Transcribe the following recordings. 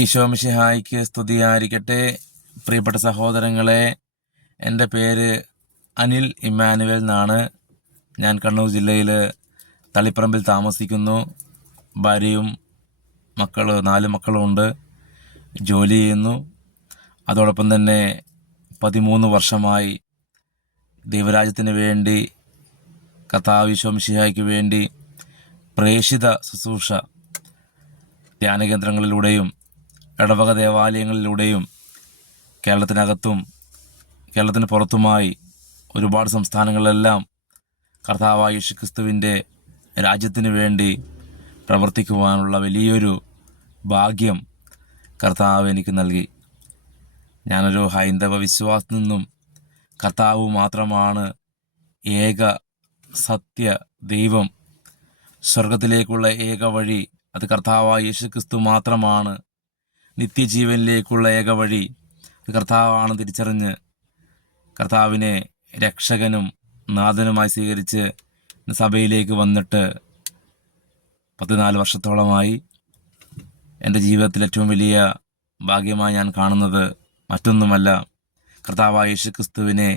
ഈശോ മിശിഹായ്ക്ക് സ്തുതിയായിരിക്കട്ടെ. പ്രിയപ്പെട്ട സഹോദരങ്ങളെ, എൻ്റെ പേര് അനിൽ ഇമ്മാനുവൽ എന്നാണ്. ഞാൻ കണ്ണൂർ ജില്ലയിൽ തളിപ്പറമ്പിൽ താമസിക്കുന്നു. ഭാര്യയും 4 മക്കളുമുണ്ട്. ജോലി ചെയ്യുന്നു. അതോടൊപ്പം തന്നെ 13 വർഷമായി ദൈവരാജ്യത്തിന് വേണ്ടി, കർത്താവ് ഈശോ മിശിഹായ്ക്ക് വേണ്ടി പ്രേഷിത ശുശ്രൂഷ ധ്യാനകേന്ദ്രങ്ങളിലൂടെയും ഇടവക ദേവാലയങ്ങളിലൂടെയും കേരളത്തിനകത്തും കേരളത്തിന് പുറത്തുമായി ഒരുപാട് സംസ്ഥാനങ്ങളിലെല്ലാം കർത്താവായ യേശുക്രിസ്തുവിൻ്റെ രാജ്യത്തിന് വേണ്ടി പ്രവർത്തിക്കുവാനുള്ള വലിയൊരു ഭാഗ്യം കർത്താവ് എനിക്ക് നൽകി. ഞാനൊരു ഹൈന്ദവ വിശ്വാസത്തിൽ നിന്നും കർത്താവ് മാത്രമാണ് ഏക സത്യ ദൈവം, സ്വർഗത്തിലേക്കുള്ള ഏക വഴി അത് കർത്താവായ യേശുക്രിസ്തു മാത്രമാണ്, നിത്യജീവനിലേക്കുള്ള ഏക വഴി അത് കർത്താവാണ് തിരിച്ചറിഞ്ഞ് കർത്താവിനെ രക്ഷകനും നാഥനുമായി സ്വീകരിച്ച് സഭയിലേക്ക് വന്നിട്ട് 14 വർഷത്തോളമായി. എൻ്റെ ജീവിതത്തിൽ ഏറ്റവും വലിയ ഭാഗ്യമായി ഞാൻ കാണുന്നത് മറ്റൊന്നുമല്ല, കർത്താവായ യേശുക്രിസ്തുവിനെ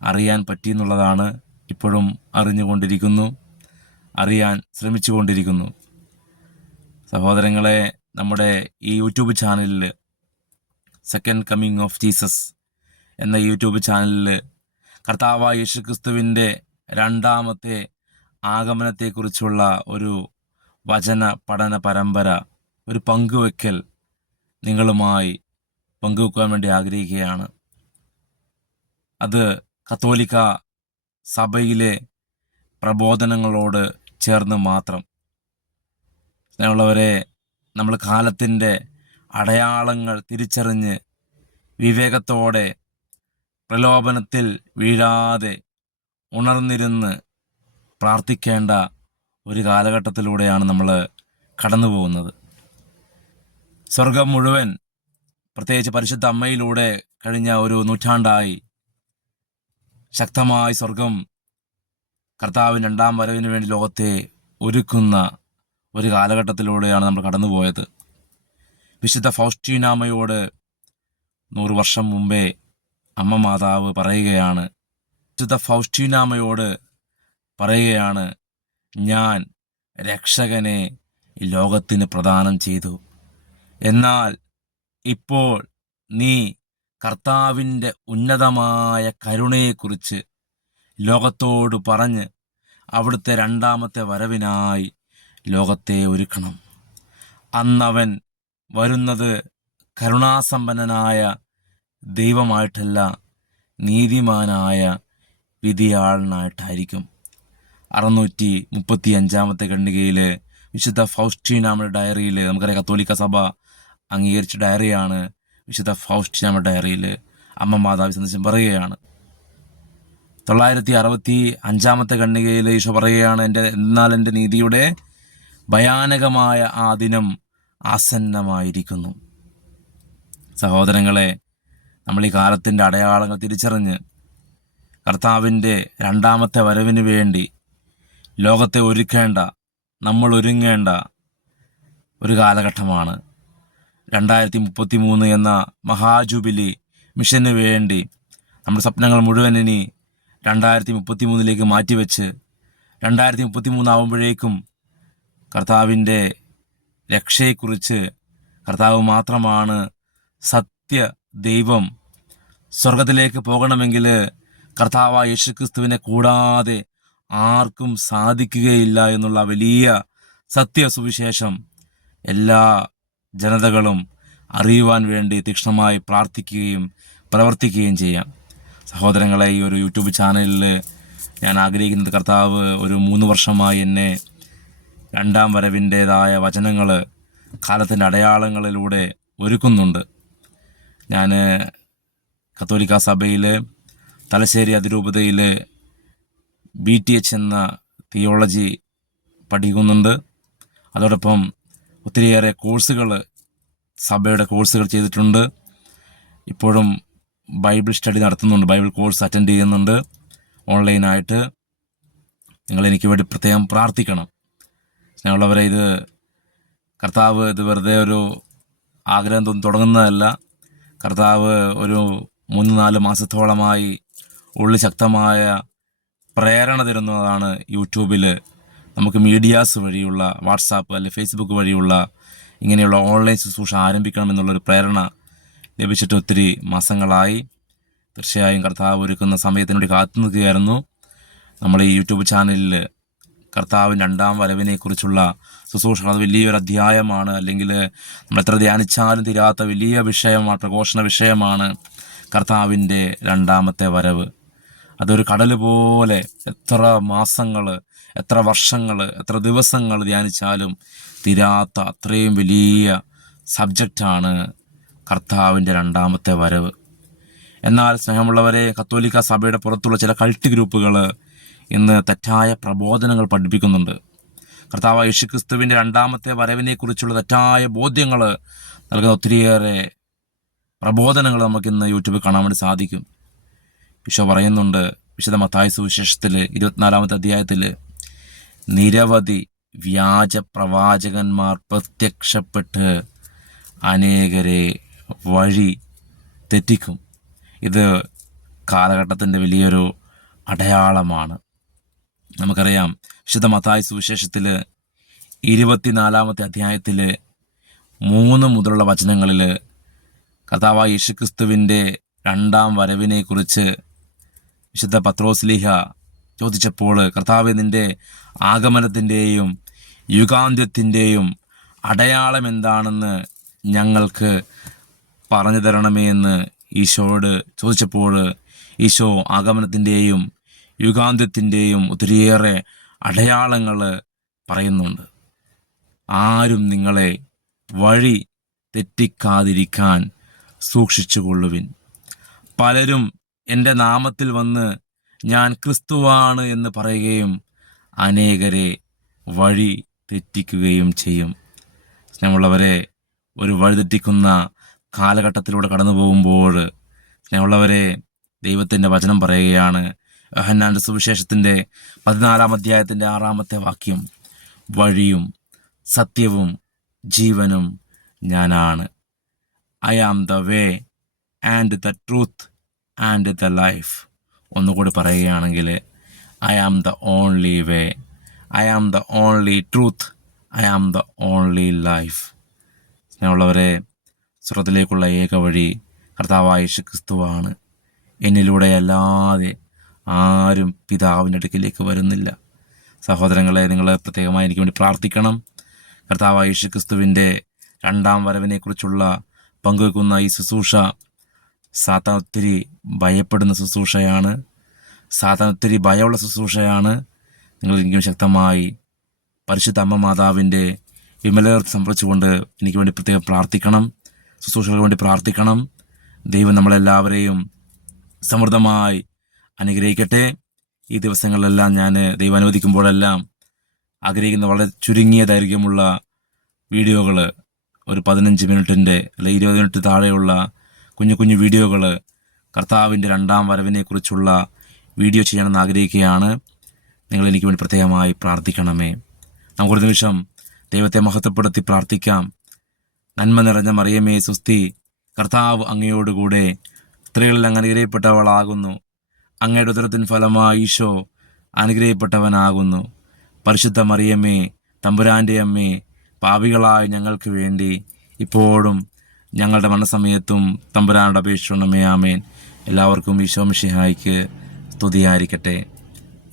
അറിയാൻ പറ്റിയെന്നുള്ളതാണ്. ഇപ്പോഴും അറിഞ്ഞുകൊണ്ടിരിക്കുന്നു, അറിയാൻ ശ്രമിച്ചുകൊണ്ടിരിക്കുന്നു. സഹോദരങ്ങളെ, നമ്മുടെ ഈ യൂട്യൂബ് ചാനലിൽ സെക്കൻഡ് കമ്മിങ് ഓഫ് ജീസസ് എന്ന യൂട്യൂബ് ചാനലിൽ കർത്താവായ യേശുക്രിസ്തുവിൻ്റെ രണ്ടാമത്തെ ആഗമനത്തെക്കുറിച്ചുള്ള ഒരു വചന പഠന പരമ്പര, ഒരു പങ്കുവെക്കൽ നിങ്ങളുമായി പങ്കുവെക്കുവാൻ വേണ്ടി ആഗ്രഹിക്കുകയാണ്. അത് കത്തോലിക്ക സഭയിലെ പ്രബോധനങ്ങളോട് ചേർന്ന് മാത്രം. സ്നേഹമുള്ളവരെ, നമ്മൾ കാലത്തിൻ്റെ അടയാളങ്ങൾ തിരിച്ചറിഞ്ഞ് വിവേകത്തോടെ പ്രലോഭനത്തിൽ വീഴാതെ ഉണർന്നിരുന്ന് പ്രാർത്ഥിക്കേണ്ട ഒരു കാലഘട്ടത്തിലൂടെയാണ് നമ്മൾ കടന്നു പോകുന്നത്. സ്വർഗം മുഴുവൻ, പ്രത്യേകിച്ച് പരിശുദ്ധ അമ്മയിലൂടെ കഴിഞ്ഞ ഒരു നൂറ്റാണ്ടായി ശക്തമായി സ്വർഗം കർത്താവിൻ്റെ രണ്ടാം വരവിന് വേണ്ടി ലോകത്തെ ഒരുക്കുന്ന ഒരു കാലഘട്ടത്തിലൂടെയാണ് നമ്മൾ കടന്നുപോയത്. വിശുദ്ധ ഫൗസ്റ്റീനാമ്മയോട് 100 വർഷം മുമ്പേ അമ്മ മാതാവ് പറയുകയാണ്, വിശുദ്ധ ഫൗസ്റ്റീനാമ്മയോട് പറയുകയാണ്, ഞാൻ രക്ഷകനെ ലോകത്തിന് പ്രദാനം ചെയ്തു. എന്നാൽ ഇപ്പോൾ നീ കർത്താവിൻ്റെ ഉന്നതമായ കരുണയെക്കുറിച്ച് ലോകത്തോട് പറഞ്ഞ് അവിടുത്തെ രണ്ടാമത്തെ വരവിനായി ലോകത്തെ ഒരുക്കണം. അന്നവൻ വരുന്നത് കരുണാസമ്പന്നനായ ദൈവമായിട്ടല്ല, നീതിമാനായ വിധിയാളനായിട്ടായിരിക്കും. 635 ഖണ്ഡികയിൽ വിശുദ്ധ ഫൗസ്റ്റീനാമ്മയുടെ ഡയറിയിൽ, നമുക്കറിയാം കത്തോലിക്ക സഭ അംഗീകരിച്ച ഡയറിയാണ് വിശുദ്ധ ഫൗസ്റ്റീനാമ്മയുടെ ഡയറിയിൽ അമ്മ മാതാവ് സന്ദേശം പറയുകയാണ്. 965 ഖണ്ഡികയിൽ ഈശോ പറയുകയാണ്, എന്നാൽ എൻ്റെ നീതിയുടെ ഭയാനകമായ ആ ദിനം ആസന്നമായിരിക്കുന്നു. സഹോദരങ്ങളെ, നമ്മൾ ഈ കാലത്തിൻ്റെ അടയാളങ്ങൾ തിരിച്ചറിഞ്ഞ് കർത്താവിൻ്റെ രണ്ടാമത്തെ വരവിന് വേണ്ടി ലോകത്തെ ഒരുക്കേണ്ട, നമ്മൾ ഒരുങ്ങേണ്ട ഒരു കാലഘട്ടമാണ്. 2033 എന്ന മഹാജൂബിലി മിഷന് വേണ്ടി നമ്മുടെ സ്വപ്നങ്ങൾ മുഴുവൻ ഇനി 2033 മാറ്റിവെച്ച് 2033 ആവുമ്പോഴേക്കും കർത്താവിൻ്റെ രക്ഷയെക്കുറിച്ച്, കർത്താവ് മാത്രമാണ് സത്യ ദൈവം, സ്വർഗത്തിലേക്ക് പോകണമെങ്കിൽ കർത്താവായ യേശുക്രിസ്തുവിനെ കൂടാതെ ആർക്കും സാധിക്കുകയില്ല എന്നുള്ള വലിയ സത്യസുവിശേഷം എല്ലാ ജനതകളും അറിയുവാൻ വേണ്ടി തീക്ഷ്ണമായി പ്രാർത്ഥിക്കുകയും പ്രവർത്തിക്കുകയും ചെയ്യാം. സഹോദരങ്ങളെ, ഈ ഒരു യൂട്യൂബ് ചാനലിൽ ഞാൻ ആഗ്രഹിക്കുന്നത്, കർത്താവ് ഒരു 3 വർഷമായി എന്നെ രണ്ടാം വരവിൻ്റേതായ വചനങ്ങൾ കാലത്തിൻ്റെ അടയാളങ്ങളിലൂടെ ഒരുക്കുന്നുണ്ട്. ഞാൻ കത്തോലിക്ക സഭയിൽ തലശ്ശേരി അതിരൂപതയിൽ BTH എന്ന തിയോളജി പഠിക്കുന്നുണ്ട്. അതോടൊപ്പം ഒത്തിരിയേറെ കോഴ്സുകൾ, സഭയുടെ കോഴ്സുകൾ ചെയ്തിട്ടുണ്ട്. ഇപ്പോഴും ബൈബിൾ സ്റ്റഡി നടത്തുന്നുണ്ട്, ബൈബിൾ കോഴ്സ് അറ്റൻഡ് ചെയ്യുന്നുണ്ട് ഓൺലൈനായിട്ട്. നിങ്ങളെനിക്ക് വേണ്ടി പ്രത്യേകം പ്രാർത്ഥിക്കണം. സ്നേഹമുള്ളവരെ, ഇത് കർത്താവ് ഇത് വെറുതെ ഒരു ആഗ്രഹം തുടങ്ങുന്നതല്ല. കർത്താവ് ഒരു 3-4 മാസത്തോളമായി ഉള്ളിൽ ശക്തമായ പ്രേരണ തരുന്നതാണ്. യൂട്യൂബിൽ നമുക്ക് മീഡിയാസ് വഴിയുള്ള വാട്സാപ്പ് അല്ലെങ്കിൽ ഫേസ്ബുക്ക് വഴിയുള്ള ഇങ്ങനെയുള്ള ഓൺലൈൻ ശുശ്രൂഷ ആരംഭിക്കണമെന്നുള്ളൊരു പ്രേരണ ലഭിച്ചിട്ട് ഒത്തിരി മാസങ്ങളായി. തീർച്ചയായും കർത്താവ് ഒരുക്കുന്ന സമയത്തിനു വേണ്ടി കാത്തു നിൽക്കുകയായിരുന്നു. നമ്മൾ ഈ യൂട്യൂബ് ചാനലിൽ കർത്താവിൻ്റെ 2ാം വരവിനെക്കുറിച്ചുള്ള ശുശ്രൂഷകൾ അത് വലിയൊരു അധ്യായമാണ്. അല്ലെങ്കിൽ നമ്മൾ എത്ര ധ്യാനിച്ചാലും തീരാത്ത വലിയ വിഷയമാണ്, പ്രഘോഷണ വിഷയമാണ് കർത്താവിൻ്റെ 2ാമത്തെ വരവ്. അതൊരു കടൽ പോലെ എത്ര മാസങ്ങൾ, എത്ര വർഷങ്ങൾ, എത്ര ദിവസങ്ങൾ ധ്യാനിച്ചാലും തീരാത്ത അത്രയും വലിയ സബ്ജക്റ്റാണ് കർത്താവിൻ്റെ 2ാമത്തെ വരവ്. എന്നാൽ സ്നേഹമുള്ളവരെ, കത്തോലിക്ക സഭയുടെ പുറത്തുള്ള ചില കൾട്ട് ഗ്രൂപ്പുകൾ ഇന്ന് തെറ്റായ പ്രബോധനങ്ങൾ പഠിപ്പിക്കുന്നുണ്ട്. കർത്താവ് യേശുക്രിസ്തുവിൻ്റെ 2ാമത്തെ വരവിനെക്കുറിച്ചുള്ള തെറ്റായ ബോധ്യങ്ങൾ നൽകുന്ന ഒത്തിരിയേറെ പ്രബോധനങ്ങൾ നമുക്കിന്ന് യൂട്യൂബിൽ കാണാൻ വേണ്ടി സാധിക്കും. ഈശോ പറയുന്നുണ്ട് വിശുദ്ധ മത്തായി സുവിശേഷത്തിൽ 24-ാമത്തെ അധ്യായത്തിൽ, നിരവധി വ്യാജ പ്രവാചകന്മാർ പ്രത്യക്ഷപ്പെട്ട് അനേകരെ വഴി തെറ്റിക്കും. ഇത് കാലഘട്ടത്തിൻ്റെ വലിയൊരു അടയാളമാണ്. നമുക്കറിയാം വിശുദ്ധ മത്തായി സുവിശേഷത്തിൽ 24-ാമത്തെ അധ്യായത്തിൽ 3 മുതലുള്ള വചനങ്ങളിൽ കർത്താവായ യേശുക്രിസ്തുവിൻ്റെ 2ാം വരവിനെക്കുറിച്ച് വിശുദ്ധ പത്രോസ്ലീഹ ചോദിച്ചപ്പോൾ, കർത്താവേ, നിൻ്റെ ആഗമനത്തിൻ്റെയും യുഗാന്ത്യത്തിൻ്റെയും അടയാളം എന്താണെന്ന് ഞങ്ങൾക്ക് പറഞ്ഞു തരണമേ എന്ന് ഈശോയോട് ചോദിച്ചപ്പോൾ, ഈശോ ആഗമനത്തിൻ്റെയും യുഗാന്ത്യത്തിൻ്റെയും ഒത്തിരിയേറെ അടയാളങ്ങൾ പറയുന്നുണ്ട്. ആരും നിങ്ങളെ വഴി തെറ്റിക്കാതിരിക്കാൻ സൂക്ഷിച്ചുകൊള്ളുവിൻ. പലരും എൻ്റെ നാമത്തിൽ വന്ന് ഞാൻ ക്രിസ്തുവാണ് എന്ന് പറയുകയും അനേകരെ വഴി തെറ്റിക്കുകയും ചെയ്യും. സ്നേഹമുള്ളവരെ, ഒരു വഴിതെറ്റിക്കുന്ന കാലഘട്ടത്തിലൂടെ കടന്നു പോകുമ്പോൾ സ്നേഹമുള്ളവരെ, ദൈവത്തിൻ്റെ വചനം പറയുകയാണ്. യോഹന്നാൻ്റെ സുവിശേഷത്തിൻ്റെ 14-ാം അധ്യായത്തിൻ്റെ 6-ാമത്തെ വാക്യം, വഴിയും സത്യവും ജീവനും ഞാനാണ്. I am the way and the truth and the life. ഒന്നുകൂടി പറയുകയാണെങ്കിൽ, I am the only way, I am the only truth, I am the only life. സ്നേഹമുള്ളവരെ, സ്വർഗ്ഗത്തിലേക്കുള്ള ഏക വഴി കർത്താവായ യേശുക്രിസ്തുവാണ്. എന്നിലൂടെ അല്ലാതെ ആരും പിതാവിൻ്റെ അടുക്കിലേക്ക് വരുന്നില്ല. സഹോദരങ്ങളെ, നിങ്ങൾ പ്രത്യേകമായി എനിക്ക് വേണ്ടി പ്രാർത്ഥിക്കണം. കർത്താവായ യേശുക്രിസ്തുവിൻ്റെ 2ാം വരവിനെക്കുറിച്ചുള്ള പങ്കുവെക്കുന്ന ഈ ശുശ്രൂഷ സാത്താൻ ഒത്തിരി ഭയപ്പെടുന്ന ശുശ്രൂഷയാണ്, സാത്താൻ ഒത്തിരി ഭയമുള്ള ശുശ്രൂഷയാണ്. നിങ്ങൾ എനിക്കും ശക്തമായി പരിശുദ്ധ അമ്മ മാതാവിൻ്റെ വിമലകീർത്തി സംഭരിച്ചുകൊണ്ട് എനിക്ക് വേണ്ടി പ്രത്യേകം പ്രാർത്ഥിക്കണം, ശുശ്രൂഷകൾക്ക് വേണ്ടി പ്രാർത്ഥിക്കണം. ദൈവം നമ്മളെല്ലാവരെയും സമൃദ്ധമായി അനുഗ്രഹിക്കട്ടെ. ഈ ദിവസങ്ങളിലെല്ലാം ഞാൻ ദൈവം അനുവദിക്കുമ്പോഴെല്ലാം ആഗ്രഹിക്കുന്ന വളരെ ചുരുങ്ങിയ ദൈർഘ്യമുള്ള വീഡിയോകൾ, ഒരു 15 മിനിറ്റിൻ്റെ അല്ലെങ്കിൽ 20 മിനിറ്റ് താഴെയുള്ള കുഞ്ഞു കുഞ്ഞു വീഡിയോകൾ കർത്താവിൻ്റെ 2ാം വരവിനെക്കുറിച്ചുള്ള വീഡിയോ ചെയ്യണമെന്ന് ആഗ്രഹിക്കുകയാണ്. നിങ്ങൾ എനിക്ക് വേണ്ടി പ്രത്യേകമായി പ്രാർത്ഥിക്കണമേ. നമുക്കൊരു നിമിഷം ദൈവത്തെ മഹത്വപ്പെടുത്തി പ്രാർത്ഥിക്കാം. നന്മ നിറഞ്ഞ മറിയമേ സുസ്തി, കർത്താവ് അങ്ങയോടുകൂടെ സ്ത്രീകളിൽ അങ്ങ് അനുഗ്രഹിക്കപ്പെട്ടവളാകുന്നു. അങ്ങയുടെ ഉദരത്തിൻ ഫലമായി ഈശോ അനുഗ്രഹിക്കപ്പെട്ടവനാകുന്നു. പരിശുദ്ധ മറിയമ്മേ, തമ്പുരാൻ്റെ അമ്മേ, പാപികളായ ഞങ്ങൾക്ക് വേണ്ടി ഇപ്പോഴും ഞങ്ങളുടെ മരണസമയത്തും തമ്പുരാനോട് അപേക്ഷിക്കണമേ. ആമേൻ. എല്ലാവർക്കും ഈശോ മിശിഹായ്ക്ക് സ്തുതിയായിരിക്കട്ടെ.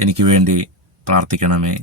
എനിക്ക് വേണ്ടി പ്രാർത്ഥിക്കണമേ.